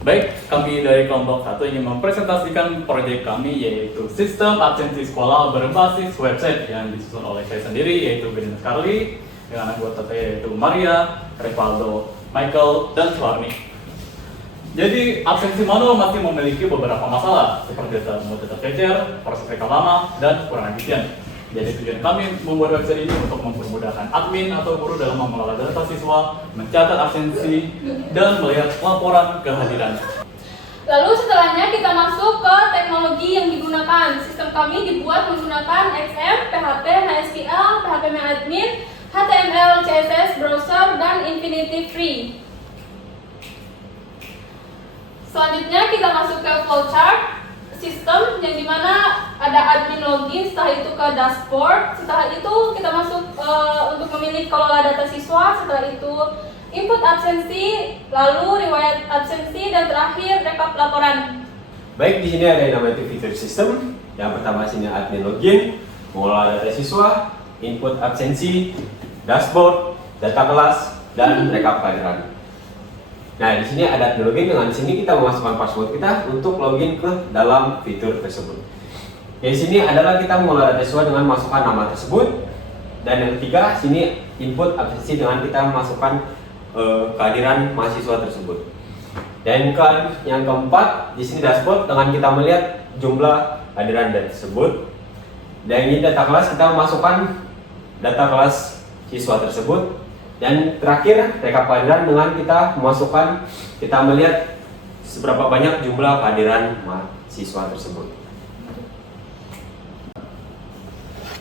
Baik, kami dari kelompok 1 ingin mempresentasikan proyek kami yaitu sistem absensi sekolah berbasis website yang disusun oleh saya sendiri yaitu Benny Carly dengan anggota saya yaitu Maria, Rivaldo, Michael, dan Suwarni. Jadi absensi manual masih memiliki beberapa masalah seperti data cecer, proses rekam lama, dan kurang efisien. Jadi tujuan kami membuat website ini untuk mempermudahkan admin atau guru dalam mengelola data siswa, mencatat absensi, dan melihat laporan kehadiran. Lalu setelahnya kita masuk ke teknologi yang digunakan. Sistem kami dibuat menggunakan XM, PHP, MySQL, PHP MyAdmin, HTML, CSS, browser, dan Infinity Free. Selanjutnya kita masuk ke flowchart sistem yang dimana ada admin login, setelah itu ke dashboard, setelah itu kita masuk untuk memilih kelola data siswa, setelah itu input absensi, lalu riwayat absensi, dan terakhir rekap laporan. Baik, di sini ada yang namanya fitur sistem. Yang pertama sini admin login, mengelola data siswa, input absensi, dashboard, data kelas, dan rekap kehadiran. Nah, di sini ada admin login. Dengan sini kita memasukkan password kita untuk login ke dalam fitur tersebut. Di sini adalah kita mengelola data siswa dengan masukkan nama tersebut. Dan yang ketiga, sini input absensi dengan kita memasukkan kehadiran mahasiswa tersebut. Dan yang keempat, di sini dashboard dengan kita melihat jumlah kehadiran data tersebut. Dan ini data kelas, kita memasukkan data kelas siswa tersebut. Dan terakhir, rekap kehadiran dengan kita memasukkan, kita melihat seberapa banyak jumlah kehadiran mahasiswa tersebut.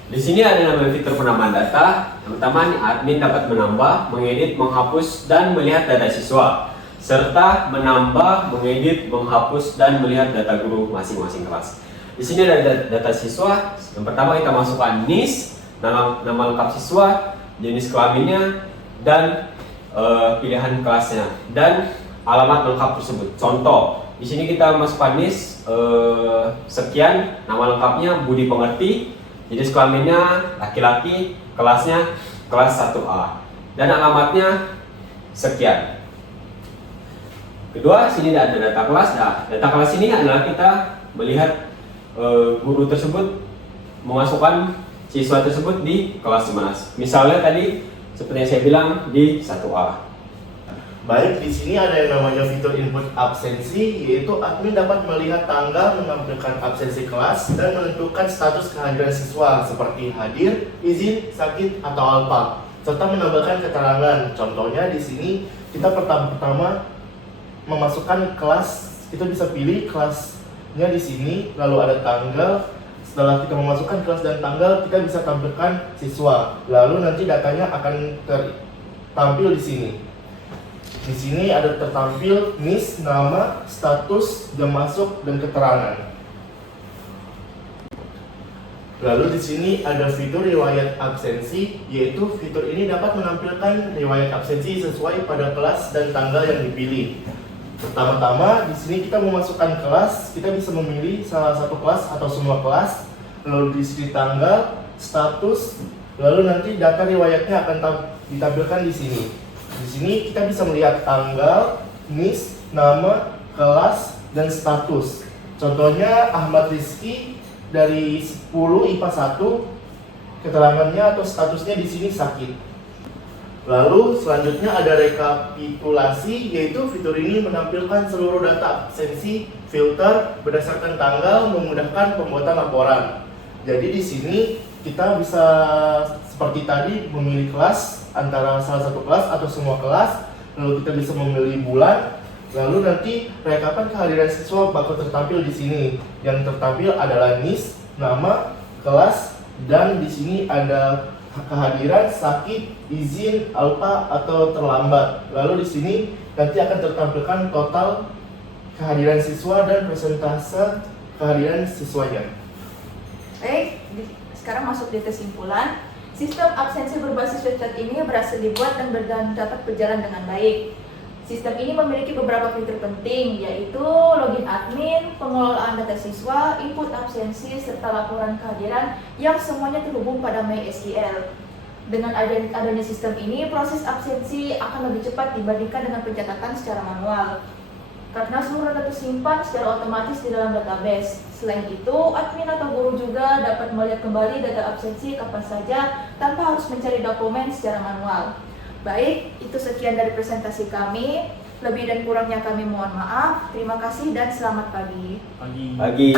Di sini ada namanya fitur penambahan data. Yang pertama, admin dapat menambah, mengedit, menghapus, dan melihat data siswa, serta menambah, mengedit, menghapus, dan melihat data guru masing-masing kelas. Di sini ada data siswa. Yang pertama kita masukkan NIS, nama lengkap siswa, jenis kelaminnya, dan pilihan kelasnya, dan alamat lengkap tersebut. Contoh, di sini kita masukkan NIS sekian, nama lengkapnya Budi Pengerti, jenis kelaminnya laki-laki, kelasnya kelas 1A, dan alamatnya sekian. Kedua, sini ada data kelas. Nah, data kelas ini adalah kita melihat guru tersebut memasukkan siswa tersebut di kelas mana. Misalnya tadi seperti yang saya bilang di 1A. Baik, di sini ada yang namanya fitur input absensi, yaitu admin dapat melihat tanggal, menampilkan absensi kelas, dan menentukan status kehadiran siswa seperti hadir, izin, sakit, atau alpa, serta menambahkan keterangan. Contohnya di sini kita pertama memasukkan kelas, kita bisa pilih kelasnya di sini, lalu ada tanggal. Setelah kita memasukkan kelas dan tanggal, kita bisa tampilkan siswa. Lalu nanti datanya akan tertampil di sini. Di sini ada tertampil NIS, nama, status, jam masuk, dan keterangan. Lalu di sini ada fitur riwayat absensi, yaitu fitur ini dapat menampilkan riwayat absensi sesuai pada kelas dan tanggal yang dipilih. Pertama-tama di sini kita memasukkan kelas, kita bisa memilih salah satu kelas atau semua kelas, lalu di sini tanggal, status, lalu nanti data riwayatnya akan ditampilkan di sini. Di sini kita bisa melihat tanggal, NIS, nama, kelas, dan status. Contohnya Ahmad Rizky dari 10 IPA 1, keterangannya atau statusnya di sini sakit. Lalu selanjutnya ada rekapitulasi, yaitu fitur ini menampilkan seluruh data absensi, filter berdasarkan tanggal, memudahkan pembuatan laporan. Jadi di sini kita bisa seperti tadi memilih kelas antara salah satu kelas atau semua kelas, lalu kita bisa memilih bulan, lalu nanti rekapan kehadiran siswa bakal tertampil di sini. Yang tertampil adalah NIS, nama, kelas, dan di sini ada kehadiran, sakit, izin, alpa, atau terlambat. Lalu di sini nanti akan tertampilkan total kehadiran siswa dan persentase kehadiran siswanya. Baik, sekarang masuk di kesimpulan. Sistem absensi berbasis website ini berhasil dibuat dan dapat berjalan dengan baik. Sistem ini memiliki beberapa fitur penting, yaitu login admin, pengelolaan data siswa, input absensi, serta laporan kehadiran yang semuanya terhubung pada MySQL. Dengan adanya sistem ini, proses absensi akan lebih cepat dibandingkan dengan pencatatan secara manual. karena seluruh data tersimpan secara otomatis di dalam database. Selain itu, admin atau guru juga dapat melihat kembali data absensi kapan saja tanpa harus mencari dokumen secara manual. Baik, itu sekian dari presentasi kami. Lebih dan kurangnya kami mohon maaf. Terima kasih dan selamat pagi. Pagi. Pagi.